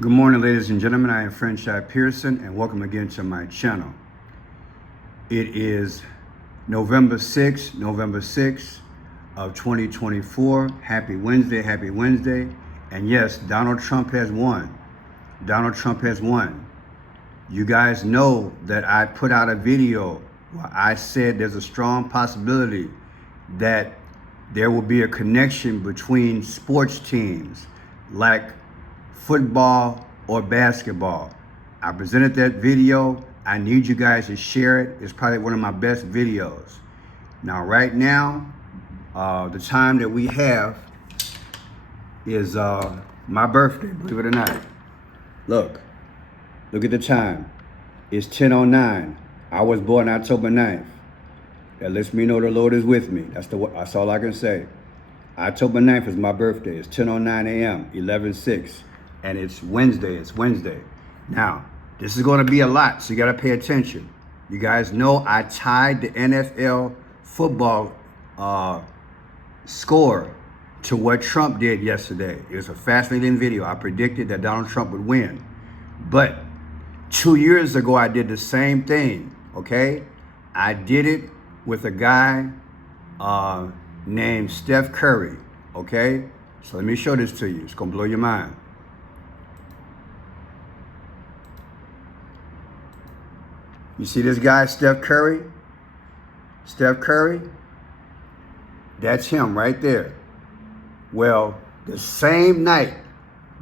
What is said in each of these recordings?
Good morning, ladies and gentlemen. I am Franchise Pearson, and welcome again to my channel. It is November 6th of 2024. Happy Wednesday. And yes, Donald Trump has won. Donald Trump has won. You guys know that I put out a video where I said there's a strong possibility that there will be a connection between sports teams like football or basketball. I presented that video. I need you guys to share it. It's probably one of my best videos. Now, right now, the time that we have is my birthday, believe it or not. Look at the time. It's 10:09. I was born October 9th. That lets me know the Lord is with me. That's all I can say. October 9th is my birthday. It's 10:09 a.m., 11/6. And it's Wednesday. Now, this is going to be a lot, so you got to pay attention. You guys know I tied the NFL football score to what Trump did yesterday. It was a fascinating video. I predicted that Donald Trump would win. But 2 years ago, I did the same thing, okay? I did it with a guy named Steph Curry, okay? So let me show this to you. It's going to blow your mind. You see this guy, Steph Curry? Steph Curry? That's him right there. Well, the same night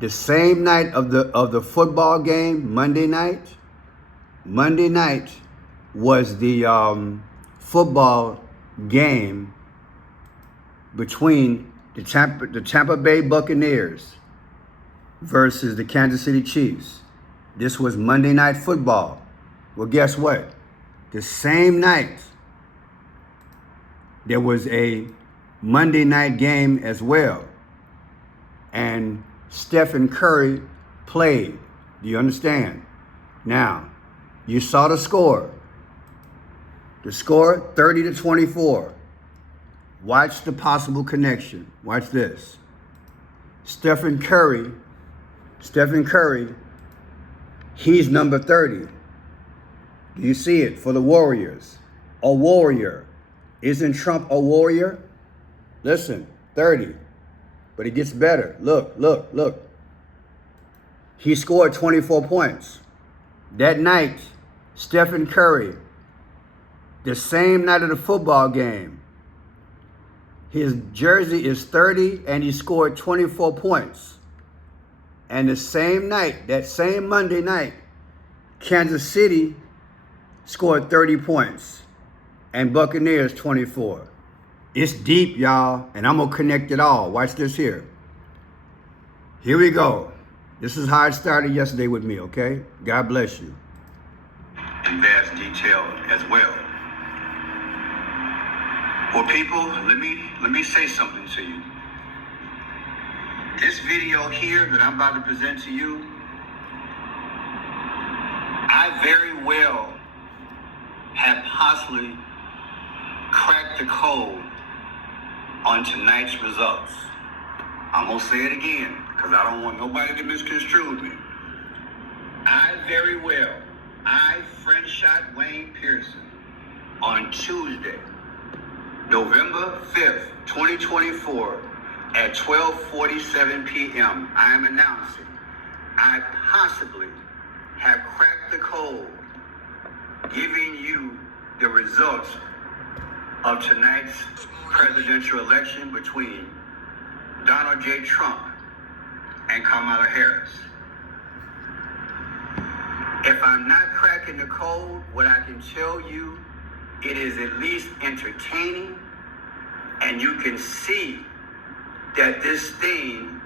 of the football game, Monday night was the football game between the Tampa Bay Buccaneers versus the Kansas City Chiefs. This was Monday Night Football. Well, guess what? The same night, there was a Monday night game as well. And Stephen Curry played. Do you understand? Now, you saw the score. The score, 30-24. Watch the possible connection. Watch this. Stephen Curry, he's number 30. Do you see it for the Warriors? A warrior. Isn't Trump a warrior? Listen, 30. But it gets better. Look. He scored 24 points. That night, Stephen Curry, the same night of the football game, his jersey is 30 and he scored 24 points. And the same night, that same Monday night, Kansas City scored 30 points and Buccaneers 24. It's deep, y'all, and I'm going to connect it all. Watch this here. Here we go. This is how it started yesterday with me, okay? God bless you. In vast detail as well. Well, people, let me say something to you. This video here that I'm about to present to you, I very well have possibly cracked the code on tonight's results. I'm going to say it again because I don't want nobody to misconstrue me. I Franchise Wayne Pearson, on Tuesday, November 5th, 2024, at 12:47 p.m., I am announcing I possibly have cracked the code, giving you the results of tonight's presidential election between Donald J. Trump and Kamala Harris. If I'm not cracking the code, what I can tell you, it is at least entertaining, and you can see that this thing,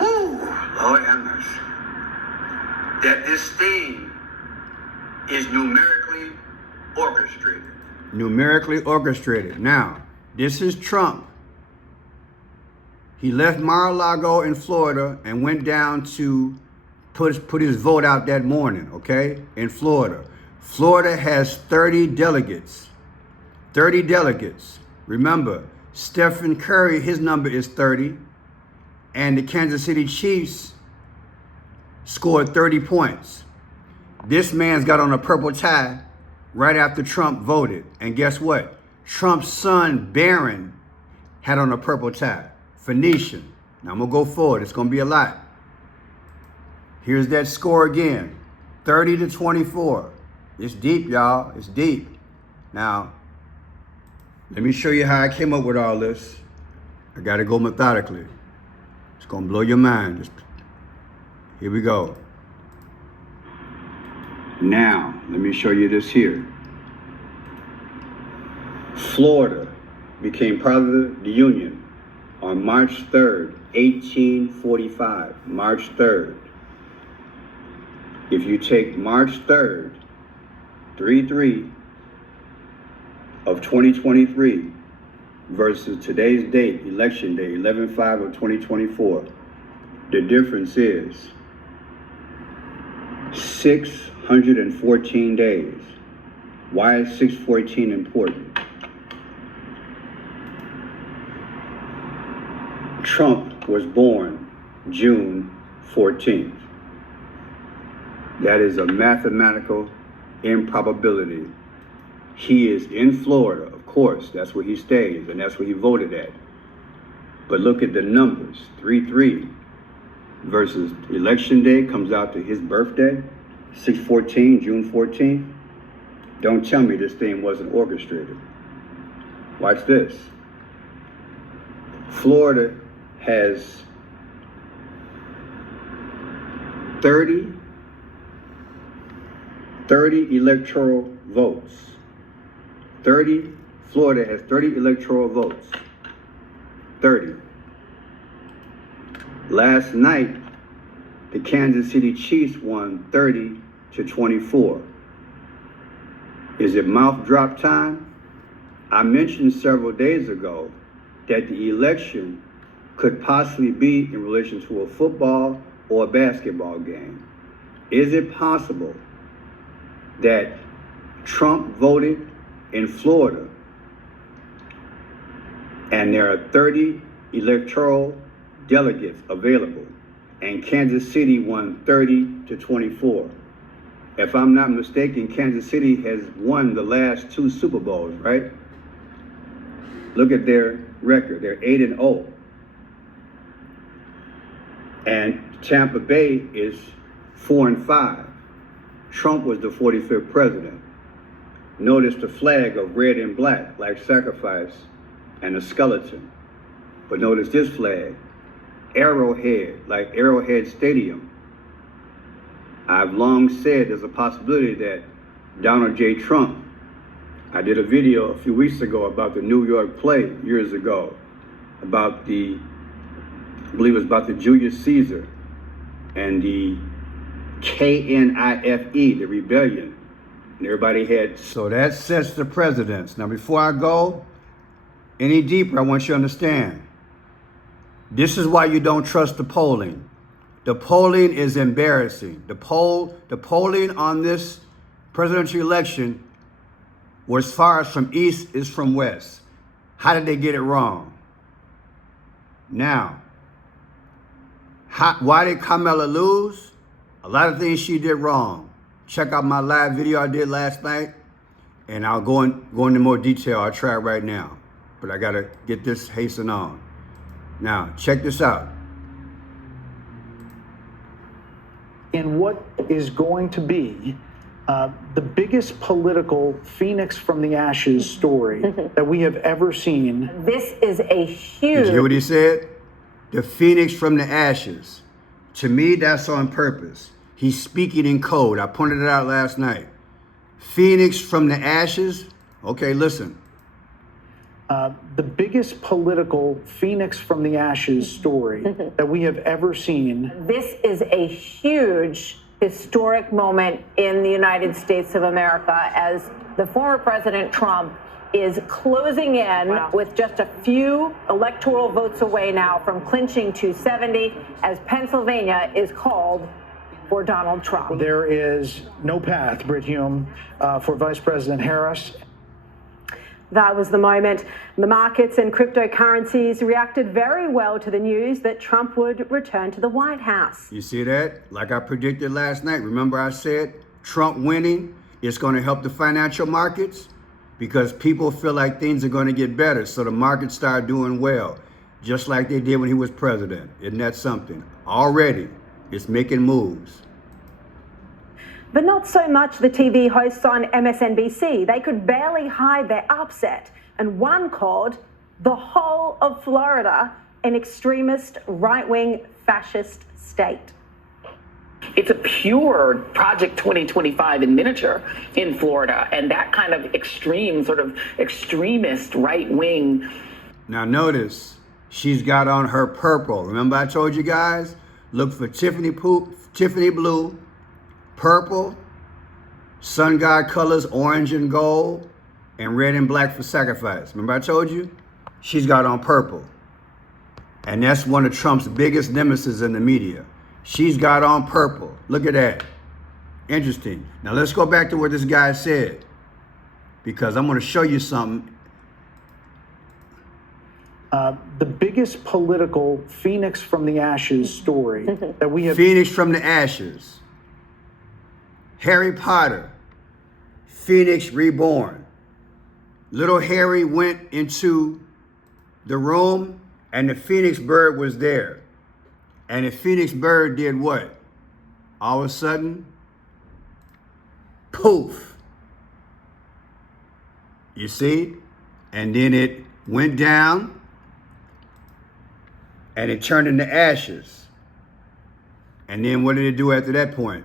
Lord have mercy, that this thing is numerically orchestrated. Now, this is Trump. He left Mar-a-Lago in Florida and went down to put his vote out that morning, okay, in Florida. Florida has 30 delegates. 30 delegates. Remember, Stephen Curry, his number is 30. and the Kansas City Chiefs scored 30 points. This man's got on a purple tie right after Trump voted. And guess what? Trump's son, Barron, had on a purple tie. Phoenician. Now I'm going to go forward. It's going to be a lot. Here's that score again. 30-24. It's deep, y'all. It's deep. Now, let me show you how I came up with all this. I got to go methodically. It's going to blow your mind. Here we go. Now, let me show you this here. Florida became part of the Union on March 3rd, 1845. March 3rd. If you take March 3rd, 3/3 of 2023 versus today's date, election day, 11/5 of 2024, the difference is 614 days. Why is 614 important? Trump was born June 14th. That is a mathematical improbability. He is in Florida, of course, that's where he stays, and that's where he voted at. But look at the numbers, 3/3 versus election day comes out to his birthday, 6/14, June 14th. Don't tell me this thing wasn't orchestrated. Watch this. Florida has 30 electoral votes. Florida has 30 electoral votes. 30. Last night, the Kansas City Chiefs won 30-24. Is it mouth drop time? I mentioned several days ago that the election could possibly be in relation to a football or a basketball game. Is it possible that Trump voted in Florida and there are 30 electoral delegates available and Kansas City won 30-24? If I'm not mistaken, Kansas City has won the last 2 Super Bowls, right? Look at their record. They're 8-0. And Tampa Bay is 4-5. Trump was the 45th president. Notice the flag of red and black, like sacrifice, and a skeleton. But notice this flag, Arrowhead, like Arrowhead Stadium. I've long said there's a possibility that Donald J. Trump, I did a video a few weeks ago about the New York play years ago, about the, I believe it was about the Julius Caesar and the KNIFE, the rebellion. And everybody had. So that sets the precedence. Now, before I go any deeper, I want you to understand. This is why you don't trust the polling. The polling is embarrassing. The polling on this presidential election was as far as from east is from west. How did they get it wrong? Now, why did Kamala lose? A lot of things she did wrong. Check out my live video I did last night, and I'll go into more detail. I'll try it right now, but I gotta get this hasten on. Now, check this out. In what is going to be the biggest political phoenix from the ashes story that we have ever seen. This is a huge... Did you hear what he said? The phoenix from the ashes. To me, that's on purpose. He's speaking in code. I pointed it out last night. Phoenix from the ashes? Okay, listen. The biggest political phoenix from the ashes story that we have ever seen. This is a huge historic moment in the United States of America as the former President Trump is closing in with just a few electoral votes away now from clinching 270 as Pennsylvania is called for Donald Trump. There is no path, Brit Hume, for Vice President Harris. That was the moment. The markets and cryptocurrencies reacted very well to the news that Trump would return to the White House. You see that? Like I predicted last night. Remember I said Trump winning is going to help the financial markets because people feel like things are going to get better. So the markets start doing well, just like they did when he was president. Isn't that something? Already, it's making moves. But not so much the TV hosts on MSNBC. They could barely hide their upset. And one called the whole of Florida an extremist, right-wing, fascist state. It's a pure Project 2025 in miniature in Florida. And that kind of extreme, sort of extremist right-wing. Now notice, she's got on her purple. Remember I told you guys? Look for Tiffany blue, purple, sun god colors, orange and gold, and red and black for sacrifice. Remember I told you? She's got on purple. And that's one of Trump's biggest nemesis in the media. She's got on purple. Look at that. Interesting. Now let's go back to what this guy said, because I'm going to show you something. The biggest political Phoenix from the ashes story that we have. Phoenix from the ashes. Harry Potter. Phoenix reborn. Little Harry went into the room and the Phoenix bird was there. And the Phoenix bird did what? All of a sudden, poof. You see? And then it went down and it turned into ashes. And then what did it do after that point?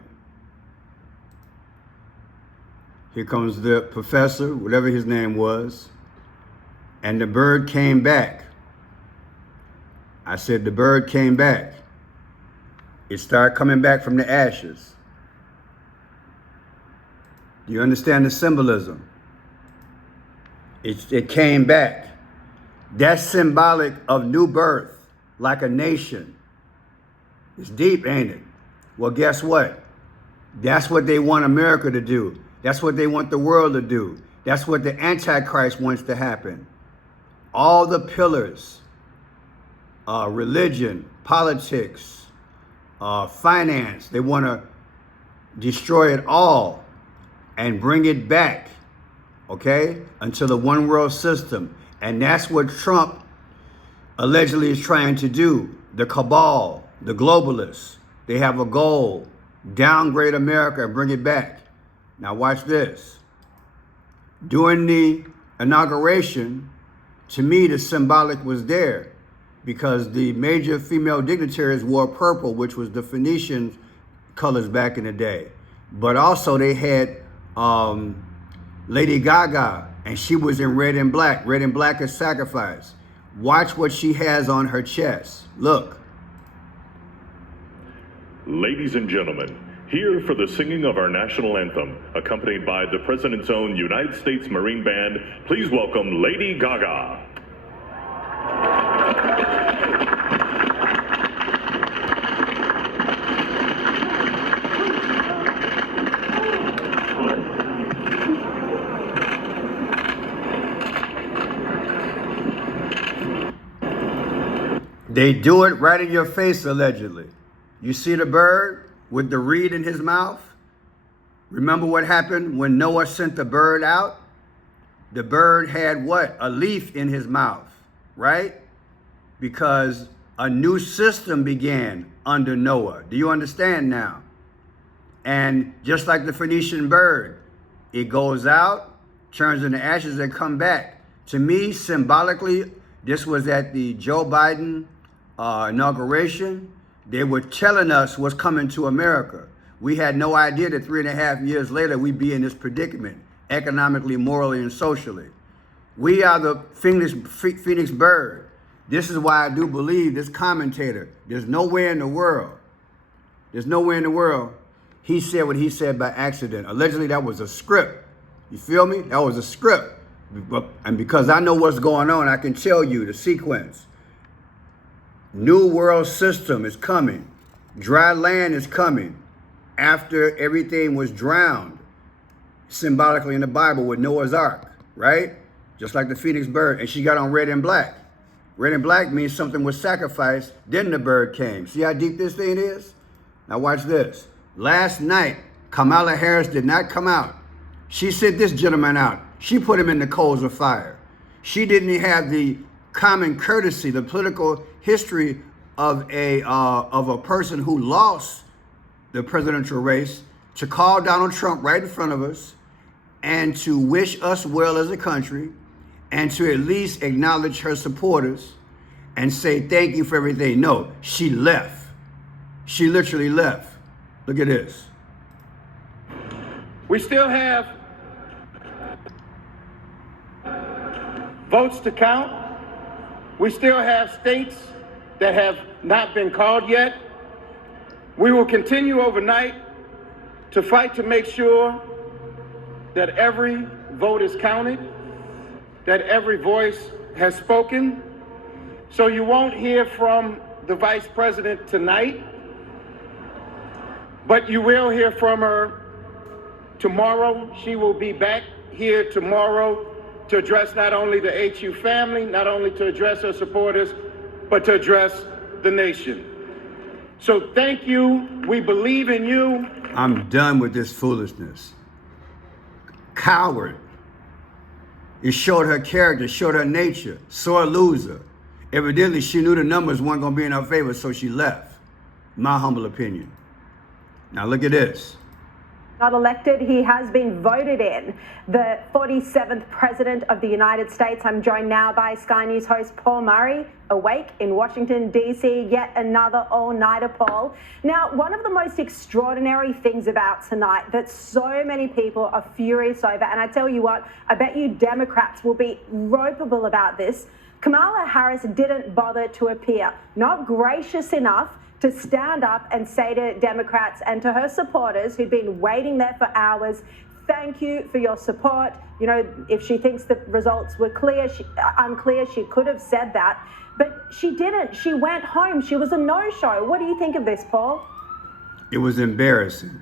Here comes the professor, whatever his name was, and the bird came back. I said the bird came back. It started coming back from the ashes. Do you understand the symbolism? It came back. That's symbolic of new birth, like a nation. It's deep, ain't it? Well, guess what? That's what they want America to do. That's what they want the world to do. That's what the Antichrist wants to happen. All the pillars, religion, politics, finance, they want to destroy it all and bring it back, okay, until the one world system. And that's what Trump allegedly is trying to do. The cabal, the globalists, they have a goal: downgrade America and bring it back. Now watch this. During the inauguration, to me, the symbolic was there because the major female dignitaries wore purple, which was the Phoenician colors back in the day. But also they had Lady Gaga, and she was in red and black. Red and black is sacrifice. Watch what she has on her chest. Look. Ladies and gentlemen, here for the singing of our national anthem, accompanied by the President's own United States Marine Band, please welcome Lady Gaga. They do it right in your face, allegedly. You see the bird with the reed in his mouth? Remember what happened when Noah sent the bird out? The bird had what? A leaf in his mouth, right? Because a new system began under Noah. Do you understand now? And just like the Phoenician bird, it goes out, turns into ashes, and come back. To me, symbolically, this was at the Joe Biden inauguration. They were telling us what's coming to America. We had no idea that 3.5 years later we'd be in this predicament, economically, morally, and socially. We are the Phoenix bird. This is why I do believe this commentator, there's nowhere in the world he said what he said by accident. Allegedly, that was a script. You feel me? That was a script. And because I know what's going on, I can tell you the sequence. New world system is coming. Dry land is coming after everything was drowned, symbolically in the Bible with Noah's Ark, right? just like the phoenix bird, and she got on red and black. Red and black means something was sacrificed, then the bird came. See how deep this thing is? Now watch this. Last night, Kamala Harris did not come out. She sent this gentleman out. She put him in the coals of fire. She didn't have the common courtesy, the political history of a person who lost the presidential race to call Donald Trump right in front of us and to wish us well as a country and to at least acknowledge her supporters and say thank you for everything. No, she left. She literally left. Look at this. We still have votes to count. We still have states that have not been called yet. We will continue overnight to fight to make sure that every vote is counted, that every voice has spoken. So you won't hear from the Vice President tonight, but you will hear from her tomorrow. She will be back here tomorrow to address not only the HU family, not only to address her supporters, but to address the nation. So thank you. We believe in you. I'm done with this foolishness. Coward. It showed her character, showed her nature. Sore loser. Evidently, she knew the numbers weren't going to be in her favor, so she left. My humble opinion. Now look at this. Not elected, he has been voted in. The 47th President of the United States. I'm joined now by Sky News host Paul Murray, awake in Washington, D.C., yet another all-nighter, Paul. Now, one of the most extraordinary things about tonight that so many people are furious over, and I tell you what, I bet you Democrats will be ropeable about this, Kamala Harris didn't bother to appear, not gracious enough to stand up and say to Democrats and to her supporters who'd been waiting there for hours, thank you for your support. You know, if she thinks the results were unclear, she could have said that. But she didn't. She went home. She was a no-show. What do you think of this, Paul? It was embarrassing.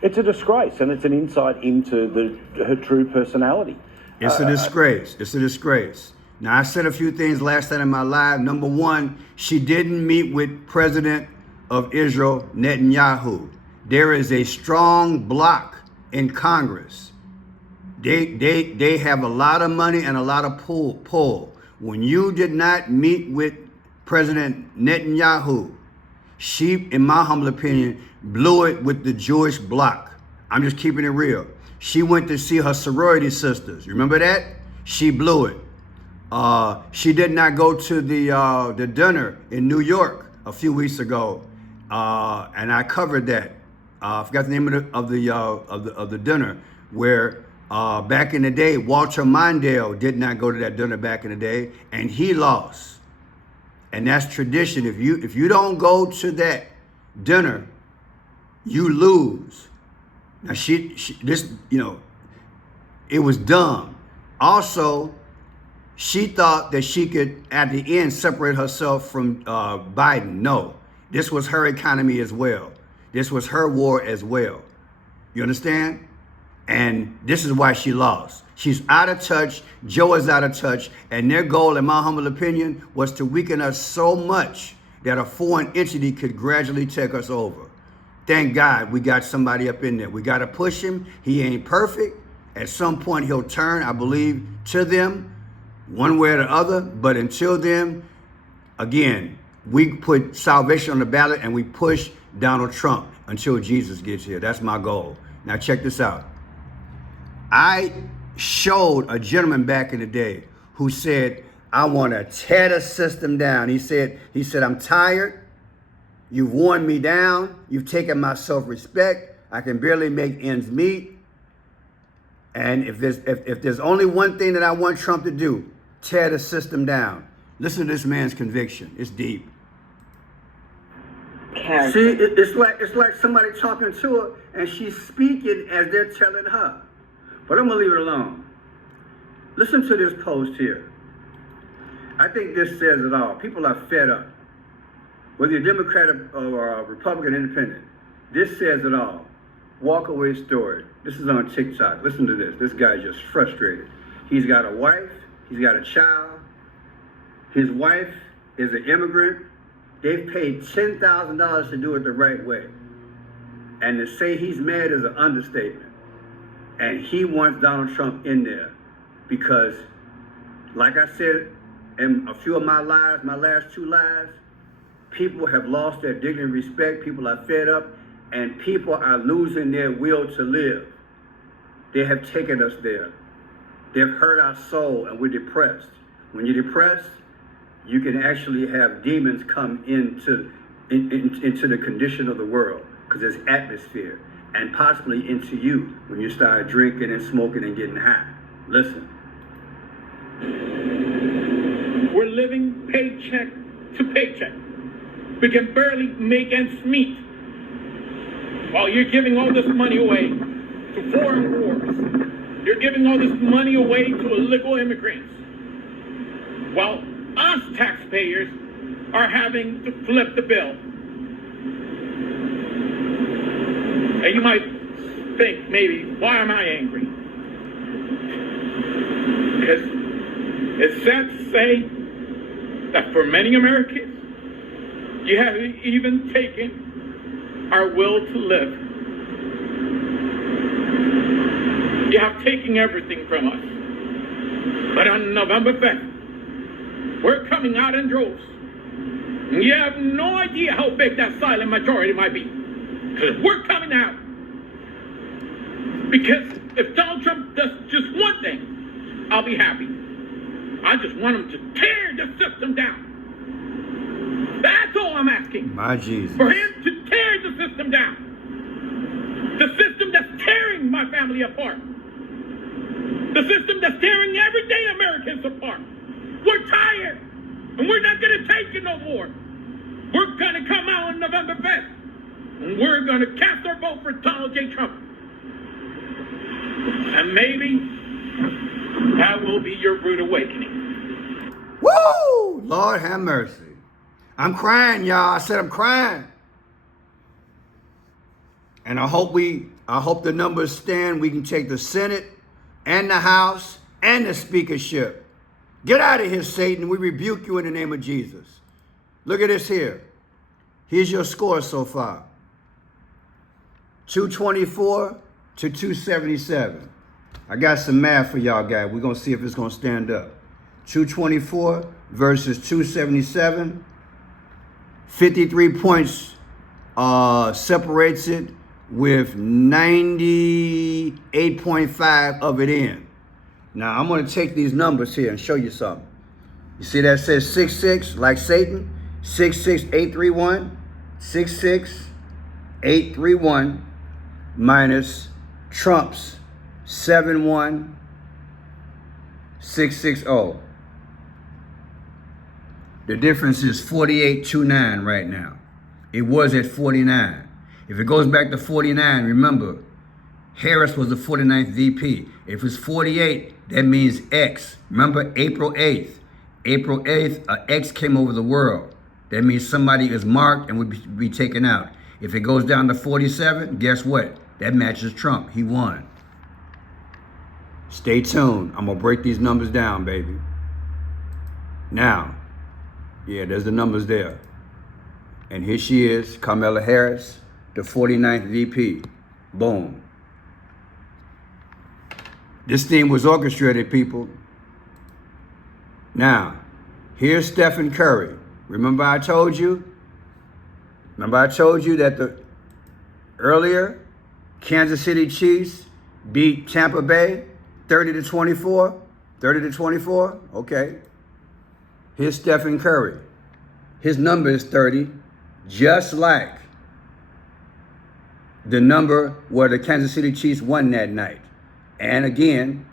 It's a disgrace, and it's an insight into her true personality. It's a disgrace. It's a disgrace. Now, I said a few things last night in my live. Number one, she didn't meet with President of Israel, Netanyahu. There is a strong bloc in Congress. They have a lot of money and a lot of pull. When you did not meet with President Netanyahu, she, in my humble opinion, blew it with the Jewish bloc. I'm just keeping it real. She went to see her sorority sisters. You remember that? She blew it. She did not go to the dinner in New York a few weeks ago, and I covered that. I forgot the name of the dinner where back in the day, Walter Mondale did not go to that dinner back in the day, and he lost. And that's tradition. If you don't go to that dinner, you lose. Now it was dumb. Also, she thought that she could, at the end, separate herself from Biden. No, this was her economy as well. This was her war as well. You understand? And this is why she lost. She's out of touch. Joe is out of touch. And their goal, in my humble opinion, was to weaken us so much that a foreign entity could gradually take us over. Thank God we got somebody up in there. We got to push him. He ain't perfect. At some point, he'll turn, I believe, to them, one way or the other. But until then, again, we put salvation on the ballot and we push Donald Trump until Jesus gets here. That's my goal. Now check this out. I showed a gentleman back in the day who said, I want to tear the system down. He said, I'm tired. You've worn me down. You've taken my self-respect. I can barely make ends meet. And if there's only one thing that I want Trump to do, tear the system down. Listen to this man's conviction. It's deep. See, it's like somebody talking to her and she's speaking as they're telling her. But I'm gonna leave it alone. Listen to this post here. I think this says it all. People are fed up. Whether you're Democrat or Republican, Independent, this says it all. walkaway story. This is on TikTok. Listen to this. This guy's just frustrated. He's got a wife. He's got a child. His wife is an immigrant. They've paid $10,000 to do it the right way. And to say he's mad is an understatement. And he wants Donald Trump in there because, like I said in a few of my lives, my last 2 lives, people have lost their dignity and respect. People are fed up, and people are losing their will to live. They have taken us there. They've hurt our soul, and we're depressed. When you're depressed, you can actually have demons come into the condition of the world, because there's atmosphere, and possibly into you when you start drinking and smoking and getting high. Listen. We're living paycheck to paycheck. We can barely make ends meet. While you're giving all this money away to foreign wars, you're giving all this money away to illegal immigrants. While us taxpayers are having to flip the bill. And you might think, maybe, why am I angry? Because it's sad to say that for many Americans, you have even taken our will to live. You have taken everything from us. But on November 5th, we're coming out in droves. And you have no idea how big that silent majority might be. Because we're coming out. Because if Donald Trump does just one thing, I'll be happy. I just want him to tear the system down. That's all I'm asking. My Jesus. For him to tear the system down. The system that's tearing my family apart. The system that's tearing everyday Americans apart. We're tired. And we're not going to take it no more. We're going to come out on November 5th. And we're going to cast our vote for Donald J. Trump. And maybe that will be your rude awakening. Woo! Lord have mercy. I'm crying, y'all. I said I'm crying. And I hope the numbers stand. We can take the Senate and the House and the speakership. Get out of here, Satan. We rebuke you in the name of Jesus. Look at this here. Here's your score so far. 224 to 277. I got some math for y'all guys. We're going to see if it's going to stand up. 224 versus 277. 53 points separates it with 98.5 of it in. Now, I'm going to take these numbers here and show you something. You see that says 66, like Satan? 66831. 66831 minus Trump's 71660. The difference is 4829 right now. It was at 49. If it goes back to 49, remember, Harris was the 49th VP. If it's 48, that means X. Remember April 8th. April 8th, X came over the world. That means somebody is marked and would be taken out. If it goes down to 47, guess what? That matches Trump. He won. Stay tuned. I'm going to break these numbers down, baby. Now, yeah, there's the numbers there. And here she is, Kamala Harris, the 49th VP. Boom. This thing was orchestrated, people. Now, here's Stephen Curry. Remember I told you that the earlier Kansas City Chiefs beat Tampa Bay 30-24? 30-24? Okay. Here's Stephen Curry. His number is 30, just like the number where the Kansas City Chiefs won that night. And again,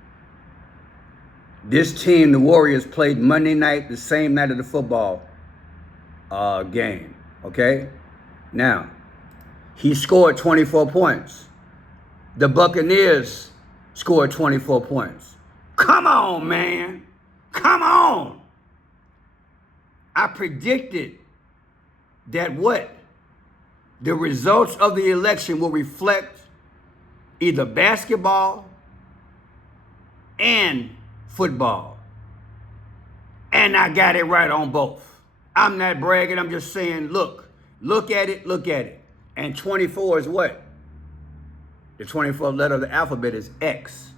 this team, the Warriors, played Monday night, the same night of the football game, okay? Now, he scored 24 points. The Buccaneers scored 24 points. Come on, man. Come on. I predicted that what? The results of the election will reflect either basketball and football. And I got it right on both. I'm not bragging, I'm just saying, look at it. And 24 is what? The 24th letter of the alphabet is X.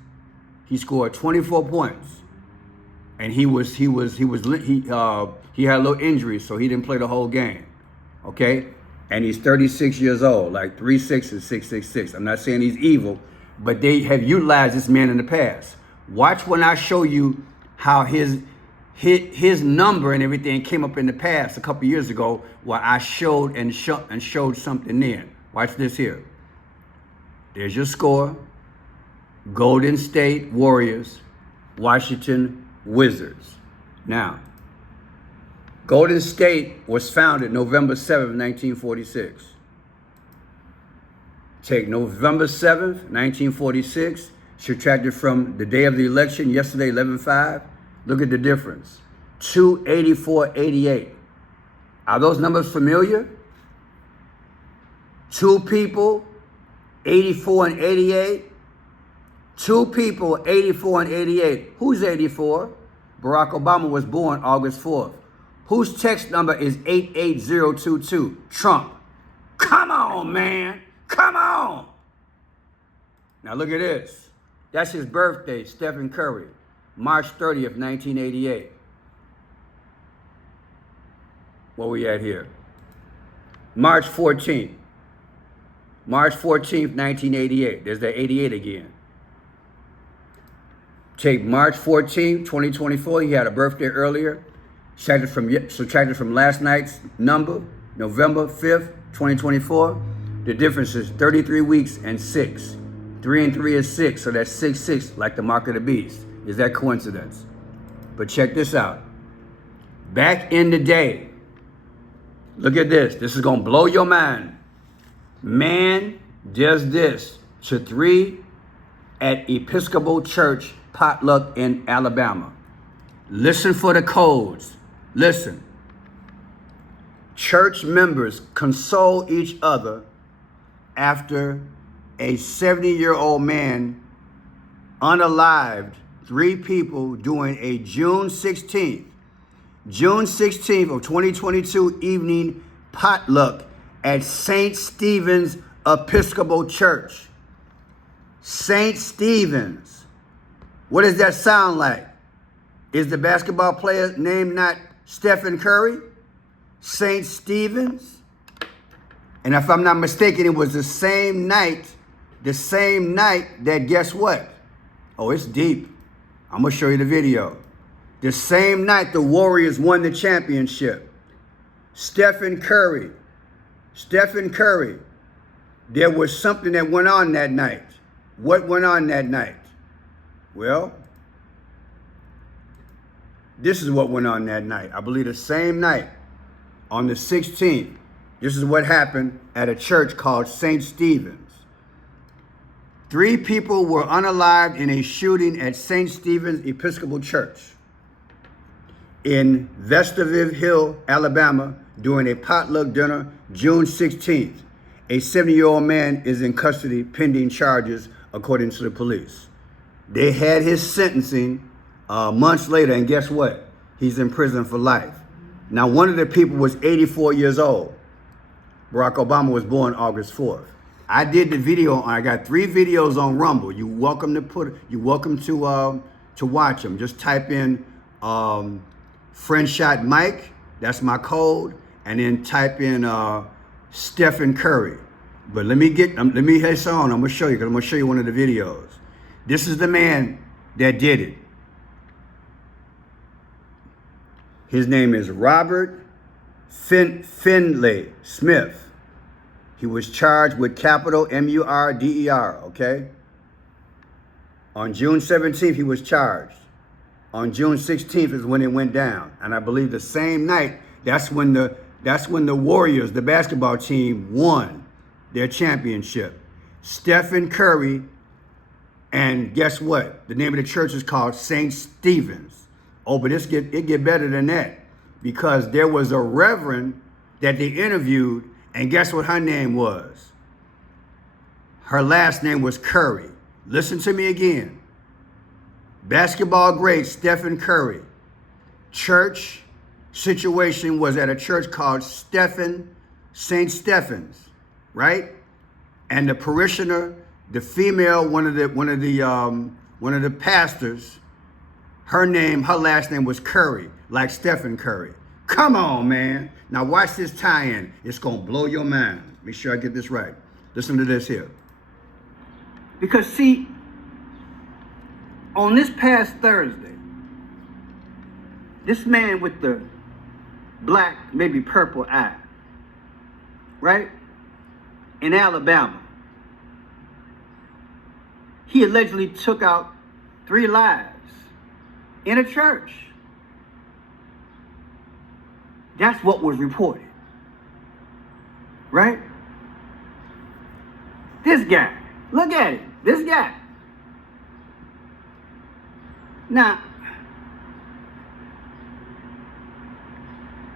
He scored 24 points. And he had a little injury, so he didn't play the whole game. Okay? And he's 36 years old, like 3'6" and 6'6". I'm not saying he's evil, but they have utilized this man in the past. Watch when I show you how his number and everything came up in the past a couple years ago, where I showed something then. Watch this here. There's your score. Golden State Warriors, Washington Wizards. Now, Golden State was founded November 7th, 1946. Take November 7th, 1946, subtract it from the day of the election, yesterday, 11/5. Look at the difference. 284-88. Are those numbers familiar? Two people, 84 and 88. Two people, 84 and 88. Who's 84? Barack Obama was born August 4th. Whose text number is 88022? Trump. Come on, man. Come on. Now look at this. That's his birthday, Stephen Curry, March 30th, 1988. Where we at here? March 14th. March 14th, 1988. There's that 88 again. Take March 14th, 2024. He had a birthday earlier. Subtracted from last night's number, November 5th, 2024. The difference is 33 weeks and 6. 3 and 3 is 6, so that's 6-6, like the mark of the beast. Is that coincidence? But check this out. Back in the day, look at this. This is going to blow your mind. Man does this to 3 at Episcopal Church potluck in Alabama. Listen for the codes. Listen. Church members console each other after a 70-year-old man unalived 3 people during a June 16th of 2022 evening potluck at St. Stephen's Episcopal Church. St. Stephen's. What does that sound like? Is the basketball player's name not Stephen Curry? St. Stephen's? And if I'm not mistaken, it was the same night that, guess what? Oh, it's deep. I'm going to show you the video. The same night the Warriors won the championship. Stephen Curry. There was something that went on that night. What went on that night? Well, this is what went on that night. I believe the same night, on the 16th, this is what happened at a church called St. Stephen's. 3 people were unalived in a shooting at St. Stephen's Episcopal Church in Vestavia Hill, Alabama, during a potluck dinner June 16th. A 70-year-old man is in custody pending charges, according to the police. They had his sentencing months later, and guess what? He's in prison for life. Now, one of the people was 84 years old. Barack Obama was born August 4th. I did the video. I got 3 videos on Rumble. You're welcome to watch them. Just type in Friendshot Mike. That's my code, and then type in Stephen Curry. But let me head on. I'm gonna show you, because I'm gonna show you one of the videos. This is the man that did it. His name is Robert Finley Smith. He was charged with capital murder, okay? On June 17th, he was charged. On June 16th is when it went down. And I believe the same night, that's when the Warriors, the basketball team, won their championship. Stephen Curry, and guess what? The name of the church is called St. Stephen's. Oh, but it get better than that, because there was a reverend that they interviewed, and guess what her name was? Her last name was Curry. Listen to me again. Basketball great Stephen Curry. Church situation was at a church called St. Stephen's, right? And the parishioner, the female, one of the pastors, her last name was Curry, like Stephen Curry. Come on, man. Now watch this tie-in. It's gonna blow your mind. Make sure I get this right. Listen to this here. Because see, on this past Thursday, this man with the black, maybe purple eye, right? In Alabama, he allegedly took out 3 lives in a church. That's what was reported, right? This guy, look at it, this guy. Now,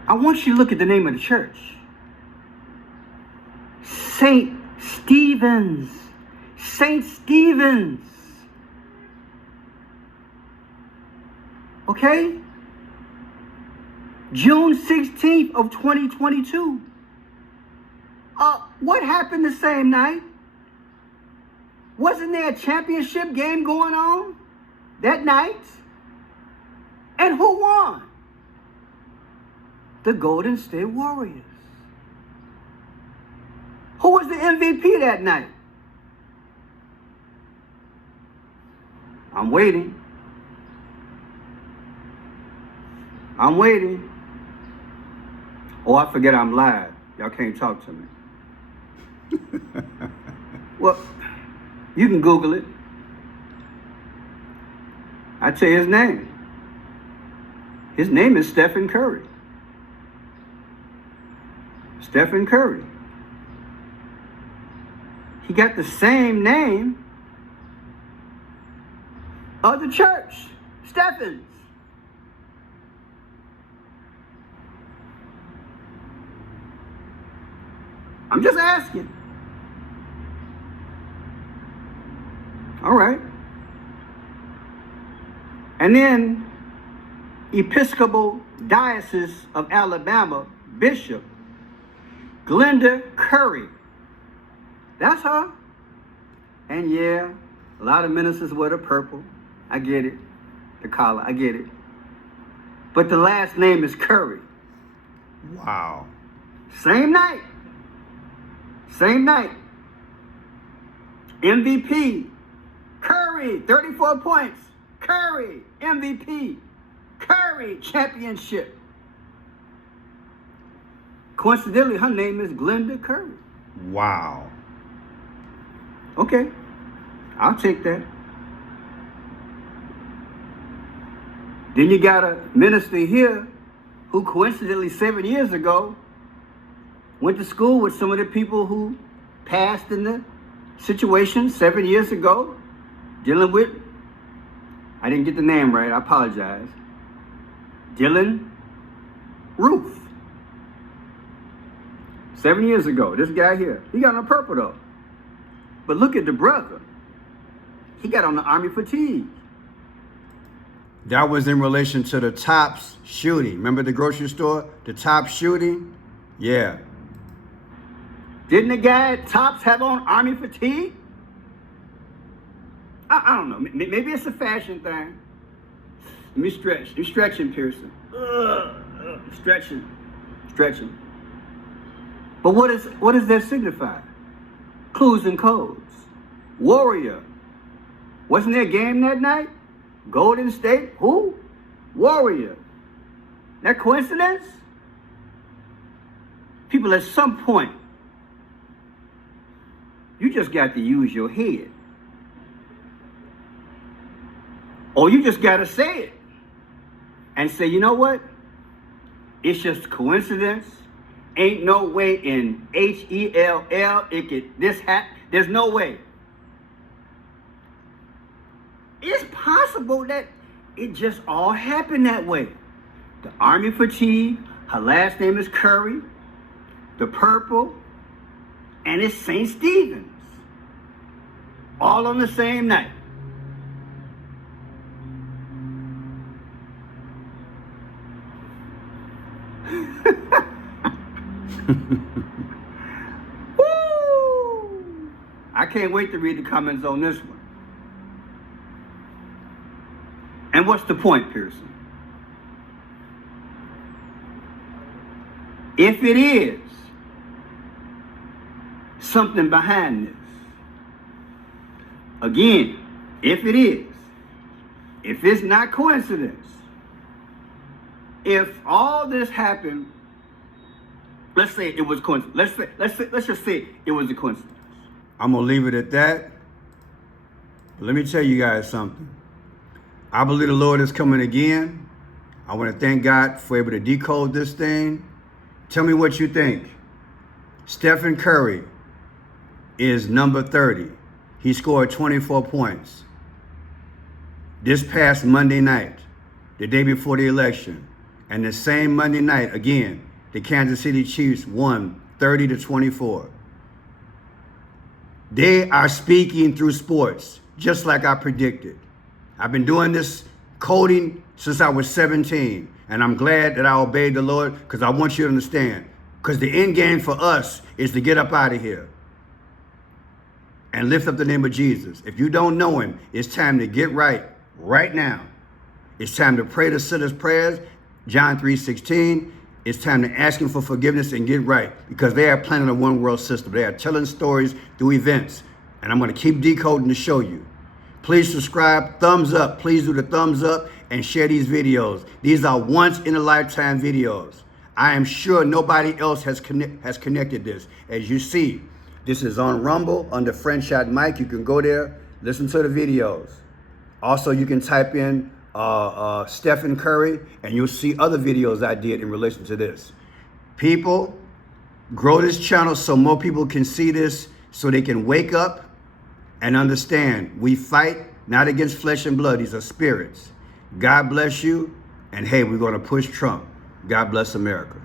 I want you to look at the name of the church. St. Stephen's. St. Stephen's. Okay? June 16th of 2022. What happened the same night? Wasn't there a championship game going on that night? And who won? The Golden State Warriors. Who was the MVP that night? I'm waiting. I'm waiting. Oh, I forget I'm live. Y'all can't talk to me. Well, you can Google it. I tell you his name. His name is Stephen Curry. Stephen Curry. He got the same name of the church, Stephen's. I'm just asking. All right. And then Episcopal Diocese of Alabama Bishop Glenda Curry. That's her. And yeah, a lot of ministers wear the purple. I get it. The collar, I get it. But the last name is Curry. Wow. Same night. Same night. MVP. Curry, 34 points. Curry, MVP. Curry, championship. Coincidentally, her name is Glenda Curry. Wow. Okay, I'll take that. Then you got a minister here who coincidentally 7 years ago went to school with some of the people who passed in the situation 7 years ago, dealing with, I didn't get the name right, I apologize, Dylan Roof. 7 years ago, this guy here, he got on purple though. But look at the brother. He got on the Army fatigue. That was in relation to the Tops shooting. Remember the grocery store? The Tops shooting? Yeah. Didn't the guy at Tops have on Army fatigue? I don't know. Maybe it's a fashion thing. Let me stretch. You're stretching, Pearson. Stretching. Stretching. But what does that signify? Clues and codes. Warrior. Wasn't there a game that night? Golden State? Who? Warrior. That coincidence? People, at some point, you just got to use your head. Or you just got to say it. And say, you know what? It's just coincidence. Ain't no way in HELL it could this happen. There's no way. It's possible that it just all happened that way. The Army fatigue, her last name is Curry, the purple, and it's St. Stephen's. all on the same night. Woo! I can't wait to read the comments on this one. And what's the point, Pearson? If it is something behind this, again, if it is, if it's not coincidence, if all this happened, let's say it was coincidence. Let's just say it was a coincidence. I'm gonna leave it at that. But let me tell you guys something. I believe the Lord is coming again. I want to thank God for able to decode this thing. Tell me what you think. Stephen Curry is number 30. He scored 24 points. This past Monday night, the day before the election, and the same Monday night, again, the Kansas City Chiefs won 30-24. They are speaking through sports, just like I predicted. I've been doing this coding since I was 17, and I'm glad that I obeyed the Lord, because I want you to understand, because the end game for us is to get up out of here and lift up the name of Jesus. If you don't know him, it's time to get right now. It's time to pray the sinner's prayers, John 3:16. It's time to ask him for forgiveness and get right, because they are planning a one world system. They are telling stories through events, and I'm going to keep decoding to show you. Please subscribe, thumbs up. Please do the thumbs up and share these videos. These are once in a lifetime videos. I am sure nobody else has connected this. As you see, this is on Rumble under French Shot Mike. You can go there, listen to the videos. Also, you can type in Stephen Curry, and you'll see other videos I did in relation to this. People, grow this channel so more people can see this, so they can wake up and understand we fight not against flesh and blood. These are spirits. God bless you. And hey, we're going to push Trump. God bless America.